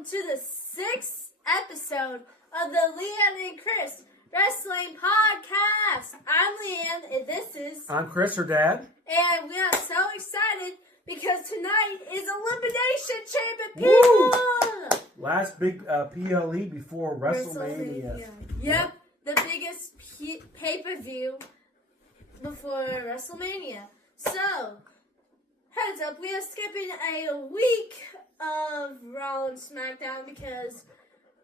welcome to the 6th episode of the Leanne and Chris Wrestling Podcast. I'm Leanne, and this is... I'm Chris, her dad. And we are so excited because tonight is Elimination Chamber, people! Woo! Last big PLE before WrestleMania. Yep, the biggest pay-per-view before WrestleMania. So, heads up, we are skipping a week of Raw and SmackDown because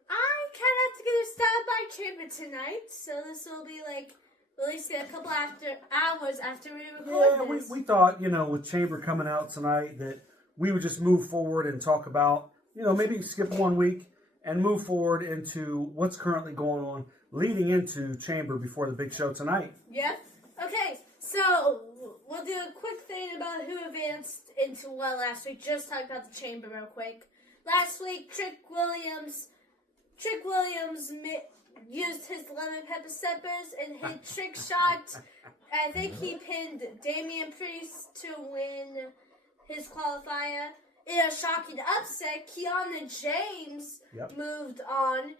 I kind of have to get a stop-by Chamber tonight. So this will be like released a couple hours after we record this. We thought, with Chamber coming out tonight that we would just move forward and talk about, maybe skip 1 week and move forward into what's currently going on leading into Chamber before the big show tonight. Yep. Okay, so we'll do a quick thing about who advanced into last week. Just talk about the Chamber real quick. Last week, Trick Williams used his lemon pepper steppers and hit trick shot. I think he pinned Damian Priest to win his qualifier. In a shocking upset, Kiana James moved on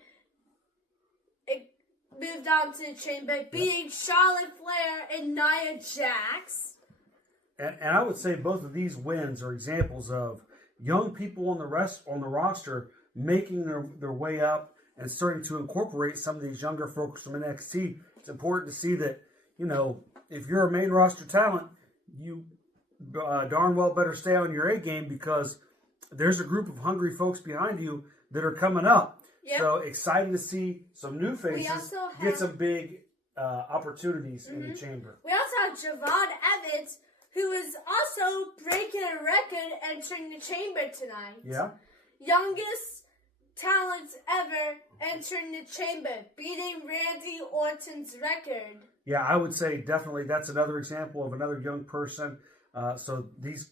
to the Chamber, beating Charlotte Flair and Nia Jax. And I would say both of these wins are examples of young people on the roster making their way up and starting to incorporate some of these younger folks from NXT. It's important to see that, if you're a main roster talent, you darn well better stay on your A game because there's a group of hungry folks behind you that are coming up. Yep. So excited to see some new faces get some big opportunities in the Chamber. We also have Javon Evans, who is also breaking a record entering the Chamber tonight. Yeah. Youngest talent ever entering the Chamber, beating Randy Orton's record. Yeah, I would say definitely that's another example of another young person. So these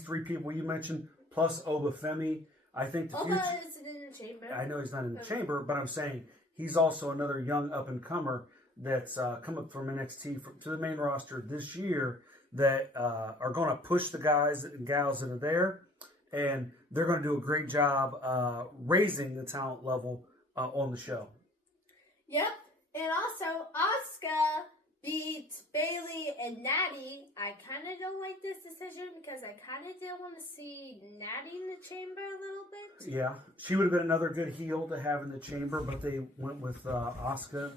three people you mentioned, plus Obafemi, I think the future... Oba isn't in the Chamber. I know he's not in the Chamber, but I'm saying he's also another young up-and-comer that's come up from NXT to the main roster this year that are going to push the guys and gals that are there, and they're going to do a great job raising the talent level on the show. Yep, and also Asuka beat Bayley and Natty. I kind of don't like this decision because I kind of did want to see Natty in the Chamber a little bit. Yeah, she would have been another good heel to have in the Chamber, but they went with Asuka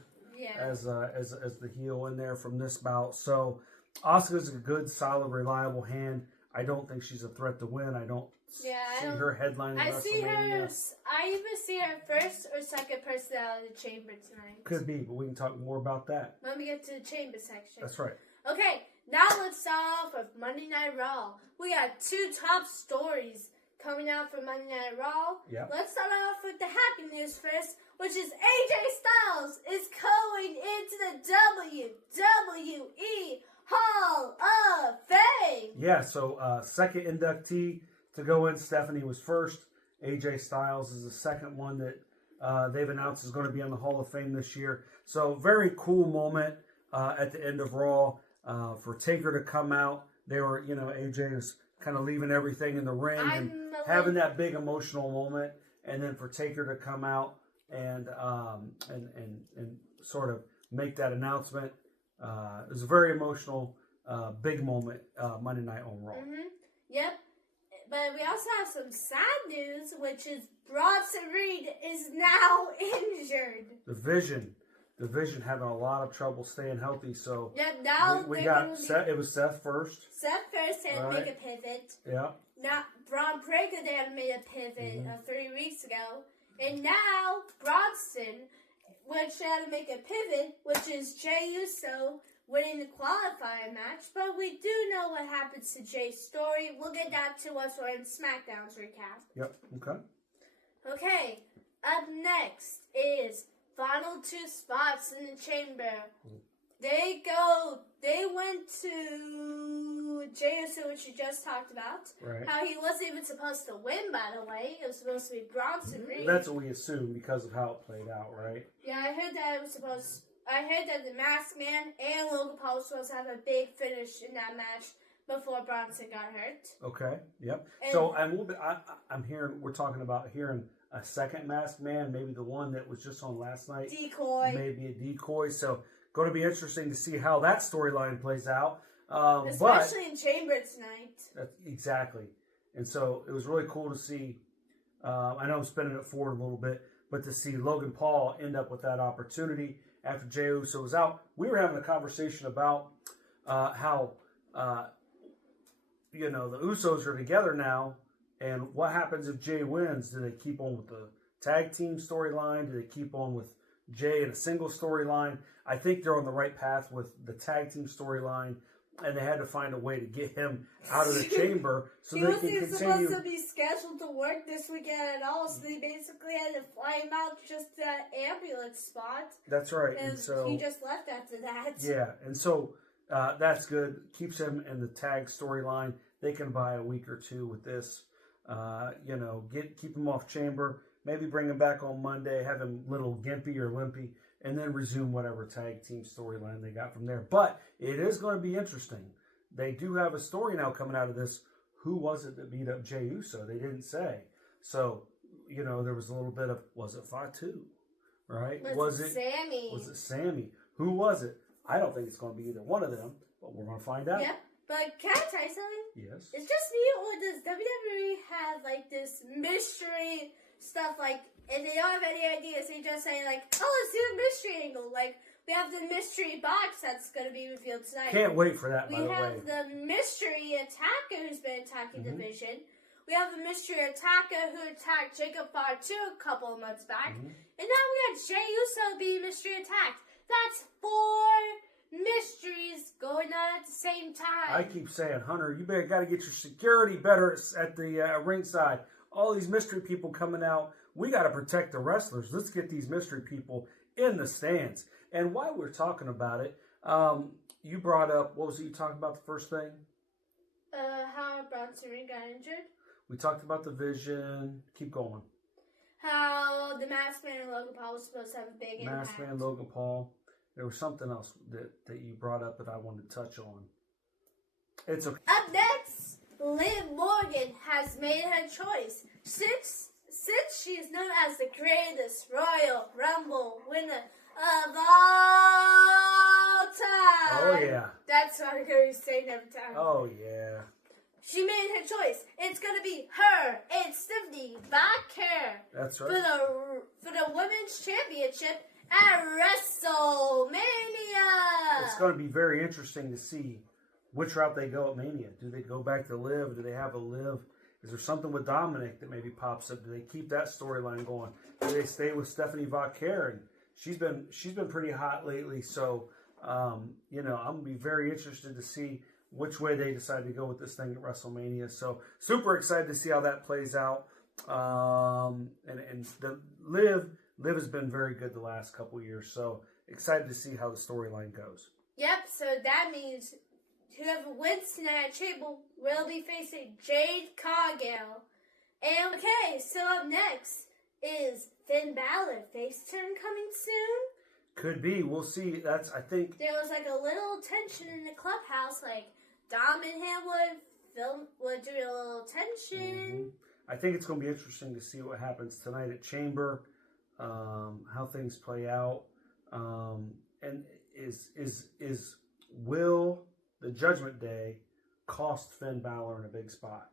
as the heel in there from this bout. So Asuka's a good, solid, reliable hand. I don't think she's a threat to win. I don't see her headlining WrestleMania. I even see her first or second person out of the Chamber tonight. Could be, but we can talk more about that when we get to the Chamber section. That's right. Okay, now let's start off with Monday Night Raw. We got two top stories coming out for Monday Night Raw. Yep. Let's start off with the happy news first, which is AJ Styles is going into the WWE Hall of Fame. Yeah, so second inductee to go in. Stephanie was first. AJ Styles is the second one that they've announced is going to be on the Hall of Fame this year. So very cool moment at the end of Raw for Taker to come out. They were, AJ was kind of leaving everything in the ring and having that big emotional moment, and then for Taker to come out and sort of make that announcement. It was a very emotional, big moment Monday night on Raw. Mm-hmm. Yep. But we also have some sad news, which is Bronson Reed is now injured. The Vision having a lot of trouble staying healthy. So now we got Seth. It was Seth first. Seth first had to make a pivot. Yeah. Now Braun Breaker had made a pivot 3 weeks ago, and now Bronson, which had to make a pivot, which is Jey Uso winning the qualifier match, but we do know what happens to Jay's story. We'll get that to us in SmackDown's recap. Yep, okay. Okay, up next is final two spots in the Chamber. They went to Jey Uso, which you just talked about. Right. How he wasn't even supposed to win, by the way. It was supposed to be Bronson Reed. That's what we assume because of how it played out, right? Yeah, I heard that the Masked Man and Logan Paul were supposed to have a big finish in that match, before Bronson got hurt. Okay. Yep. And So I'm a little bit. I'm hearing. We're talking about hearing a second masked man, maybe the one that was just on last night. decoy. Maybe a decoy. So going to be interesting to see how that storyline plays out. Especially in Chamber tonight. Exactly. And so it was really cool to see. I know I'm spinning it forward a little bit, but to see Logan Paul end up with that opportunity after Jey Uso was out. We were having a conversation about how the Usos are together now, and what happens if Jey wins? Do they keep on with the tag team storyline? Do they keep on with Jey in a single storyline? I think they're on the right path with the tag team storyline, and they had to find a way to get him out of the chamber so he they wasn't can continue. supposed to be scheduled to work this weekend at all, so they basically had to fly him out just to that ambulance spot. That's right. And so he just left after that. yeah, and so that's good. Keeps him in the tag storyline. They can buy a week or two with this. Keep him off chamber. Maybe bring him back on Monday. Have him little gimpy or limpy, and then resume whatever tag team storyline they got from there. But it is going to be interesting. They do have a story now coming out of this. Who was it that beat up Jey Uso? They didn't say. So there was a little bit of, was it Fatu? Right? Was it Sammy? Was it Sammy? Who was it? I don't think it's going to be either one of them, but we're going to find out. Yeah, but can I tell you something? Yes. It's just me, or does WWE have like this mystery stuff? Like, if they don't have any ideas, they just say like, "Oh, let's do a mystery angle." Like, we have the mystery box that's going to be revealed tonight. Can't wait for that. We by the way, have the mystery attacker who's been attacking Division. We have the mystery attacker who attacked Jacob Fatu a couple of months back, and now we have Jey Uso being mystery attacked. That's 4 mysteries going on at the same time. I keep saying, Hunter, you got to get your security better at the ringside. All these mystery people coming out. We got to protect the wrestlers. Let's get these mystery people in the stands. And while we're talking about it, you brought up, what was it you talking about the first thing? How Bronson got injured. We talked about the vision. Keep going. How the Masked Man and Logan Paul was supposed to have a big impact. Masked Man, Logan Paul. There was something else that you brought up that I wanted to touch on. It's okay. Up next, Liv Morgan has made her choice. Since she is known as the greatest Royal Rumble winner of all time. Oh, yeah. That's what I'm going to be saying every time. Oh, yeah. She made her choice. It's going to be her and Stephanie Baker. That's right. For the Women's Championship at WrestleMania. It's going to be very interesting to see which route they go at Mania. Do they go back to Liv? Do they have a Liv? Is there something with Dominic that maybe pops up? Do they keep that storyline going? Do they stay with Stephanie Vaquer? And she's been pretty hot lately. So I'm gonna be very interested to see which way they decide to go with this thing at WrestleMania. So super excited to see how that plays out. And the Liv has been very good the last couple years. So excited to see how the storyline goes. Yep. So that means whoever wins tonight at Chamber will be facing Jade Cargill. And okay, so up next is Finn Balor. Face turn coming soon? Could be. We'll see. I think there was like a little tension in the clubhouse. Like Dom and him would do a little tension. I think it's going to be interesting to see what happens tonight at Chamber, how things play out, and will the Judgment Day cost Finn Balor in a big spot?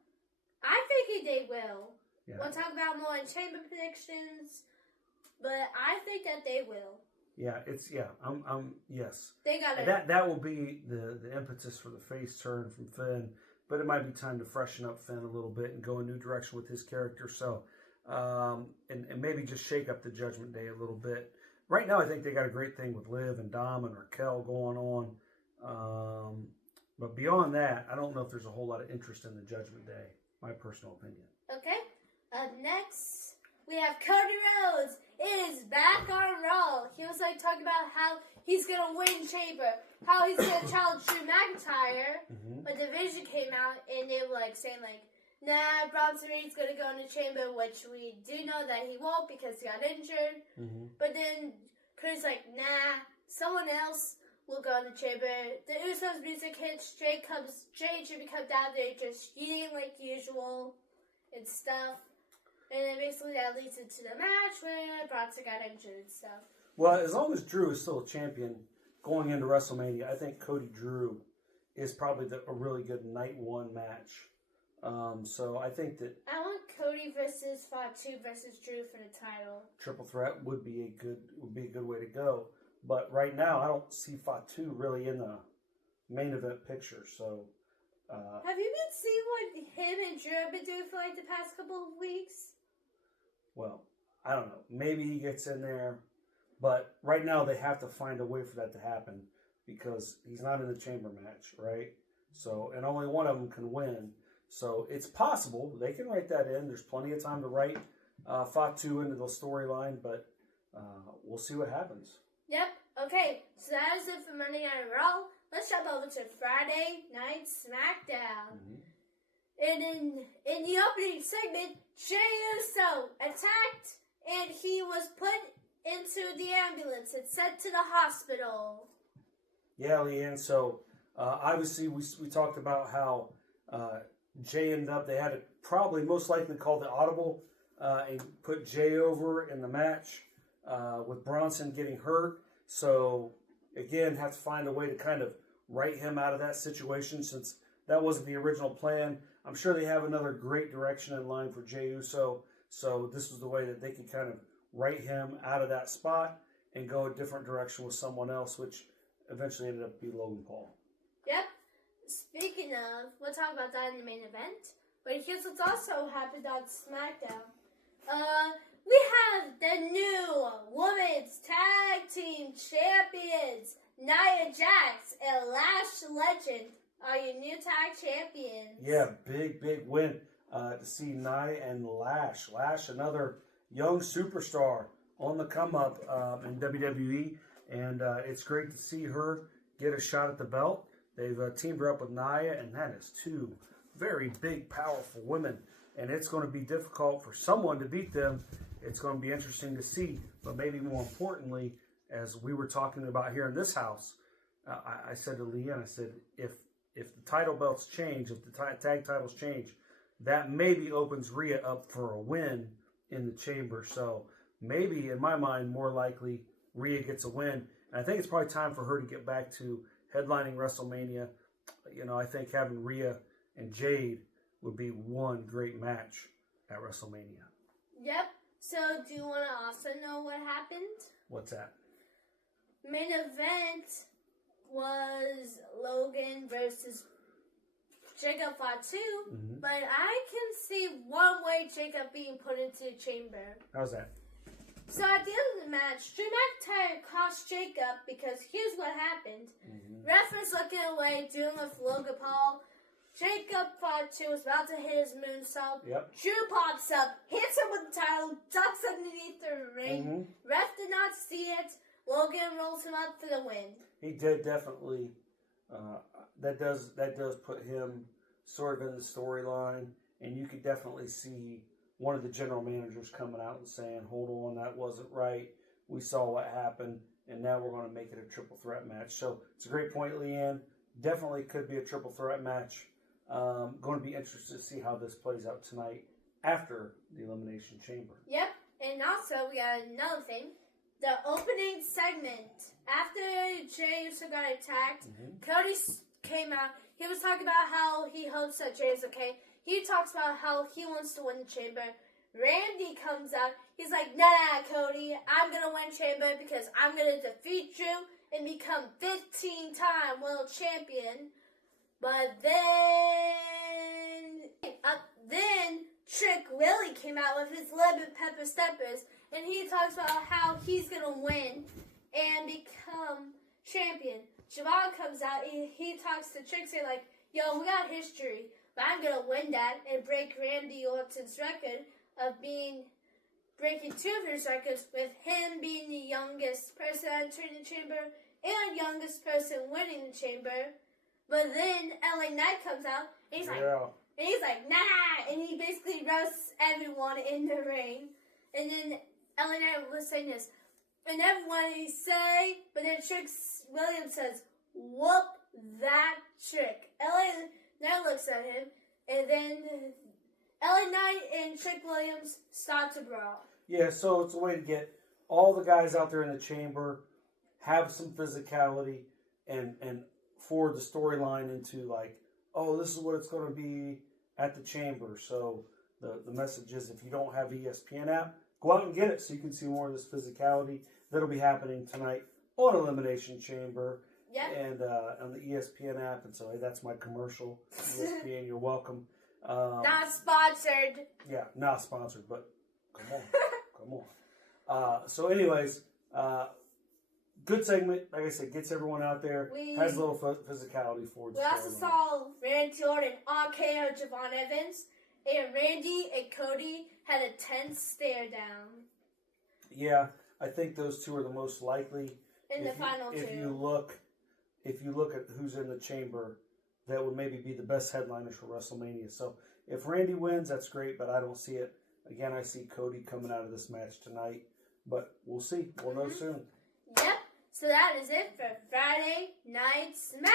I think they will. Yeah. We'll talk about more in Chamber predictions, but I think that they will. Yeah, yes. They got it. That will be the impetus for the face turn from Finn, but it might be time to freshen up Finn a little bit and go a new direction with his character. So, and maybe just shake up the Judgment Day a little bit. Right now, I think they got a great thing with Liv and Dom and Raquel going on. But beyond that, I don't know if there's a whole lot of interest in the Judgment Day. My personal opinion. Okay. Up next, we have Cody Rhodes. It is back on Raw. He was like talking about how he's gonna win Chamber, how he's gonna challenge Drew McIntyre. But Division came out and they were like saying like, nah, Bronson Reed's gonna go in the Chamber, which we do know that he won't because he got injured. But then Cody's like, nah, someone else will go in the chamber. The Usos music hits. Jay and Jimmy come down there just eating like usual and stuff. And then basically that leads into the match where Bronson got injured and stuff. Well, as long as Drew is still a champion going into WrestleMania, I think Cody Drew is probably a really good night one match. So I think that I want Cody versus Fatu versus Drew for the title. triple threat would be a good way to go. But right now, I don't see Fatu really in the main event picture. So have you been seeing what him and Drew have been doing for like the past couple of weeks? Well, I don't know. Maybe he gets in there, but right now they have to find a way for that to happen because he's not in the chamber match, right? So, and only one of them can win. So it's possible they can write that in. There's plenty of time to write Fatu into the storyline, but we'll see what happens. Yep. Okay. So that is it for Monday Night Raw. Let's jump over to Friday Night SmackDown. Mm-hmm. And in the opening segment, Jey Uso attacked and he was put into the ambulance and sent to the hospital. Yeah, Leanne. So obviously we talked about how Jey ended up, they had to probably most likely call the audible and put Jey over in the match with Bronson getting hurt. So again, have to find a way to kind of write him out of that situation since that wasn't the original plan. I'm sure they have another great direction in line for Jey Uso. So this was the way that they could kind of write him out of that spot and go a different direction with someone else, which eventually ended up being Logan Paul. Yep. Speaking of, we'll talk about that in the main event. But here's what's also happened on SmackDown. We have the new Women's Tag Team Champions, Nia Jax and Lash Legend are your new tag champions. Yeah, big win to see Nia and Lash. Lash, another young superstar on the come up in WWE. And it's great to see her get a shot at the belt. They've teamed her up with Nia, and that is two very big, powerful women. And it's going to be difficult for someone to beat them. It's going to be interesting to see. But maybe more importantly, as we were talking about here in this house, I said to Leanne, I said, if the title belts change, if the tag titles change, that maybe opens Rhea up for a win in the chamber. So maybe, in my mind, more likely Rhea gets a win. And I think it's probably time for her to get back to headlining WrestleMania. You know, I think having Rhea and Jade would be one great match at WrestleMania. Yep. So do you want to also know what happened? What's that? Main event was Logan versus Jacob Fatu, but I can see one way Jacob being put into the chamber. How's that? So at the end of the match, Drew McIntyre cost Jacob because here's what happened. Ref was looking away, doing with Logan Paul. Jacob Fatu was about to hit his moonsault. Yep. Drew pops up, hits him with the title, ducks underneath the ring. Ref did not see it. Logan rolls him up for the win. He did definitely. That does put him sort of in the storyline, and you could definitely see one of the general managers coming out and saying, "Hold on, that wasn't right. We saw what happened, and now we're going to make it a triple threat match." So it's a great point, Leanne. Definitely could be a triple threat match. Going to be interested to see how this plays out tonight after the Elimination Chamber. Yep, and also we got another thing. The opening segment, after Jey Uso got attacked, Cody came out. He was talking about how he hopes that Jey's okay. He talks about how he wants to win the chamber. Randy comes out. He's like, nah, Cody, I'm going to win chamber because I'm going to defeat Drew and become 15-time world champion. But then Trick Willie came out with his lemon pepper steppers, and he talks about how he's going to win and become champion. Javon comes out, and he talks to Trick, saying like, yo, we got history, but I'm going to win that and break Randy Orton's record of breaking two of his records with him being the youngest person entering the chamber and youngest person winning the chamber. But then LA Knight comes out, and he's like, nah, and he basically roasts everyone in the ring. And then LA Knight was saying this, And everyone say, but then Williams says, "Whoop that trick." LA Knight looks at him, and then LA Knight and Trick Williams start to brawl. Yeah, so it's a way to get all the guys out there in the chamber, have some physicality, and forward the storyline into like, oh, this is what it's going to be at the chamber. So the message is, if you don't have the ESPN app, go out and get it so you can see more of this physicality that'll be happening tonight on Elimination Chamber. Yep. And on the ESPN app. And so hey, that's my commercial. ESPN, you're welcome. Not sponsored. Yeah, not sponsored, but come on. Come on. So anyways, good segment. Like I said, gets everyone out there. Has a little physicality for it. We also saw Randy Orton on KO Javon Evans. And Randy and Cody had a tense stare down. Yeah, I think those two are the most likely. In the final two. If you look at who's in the chamber, that would maybe be the best headliners for WrestleMania. So if Randy wins, that's great, but I don't see it. Again, I see Cody coming out of this match tonight, but we'll see. We'll know soon. Yep. So that is it for Friday Night Smack.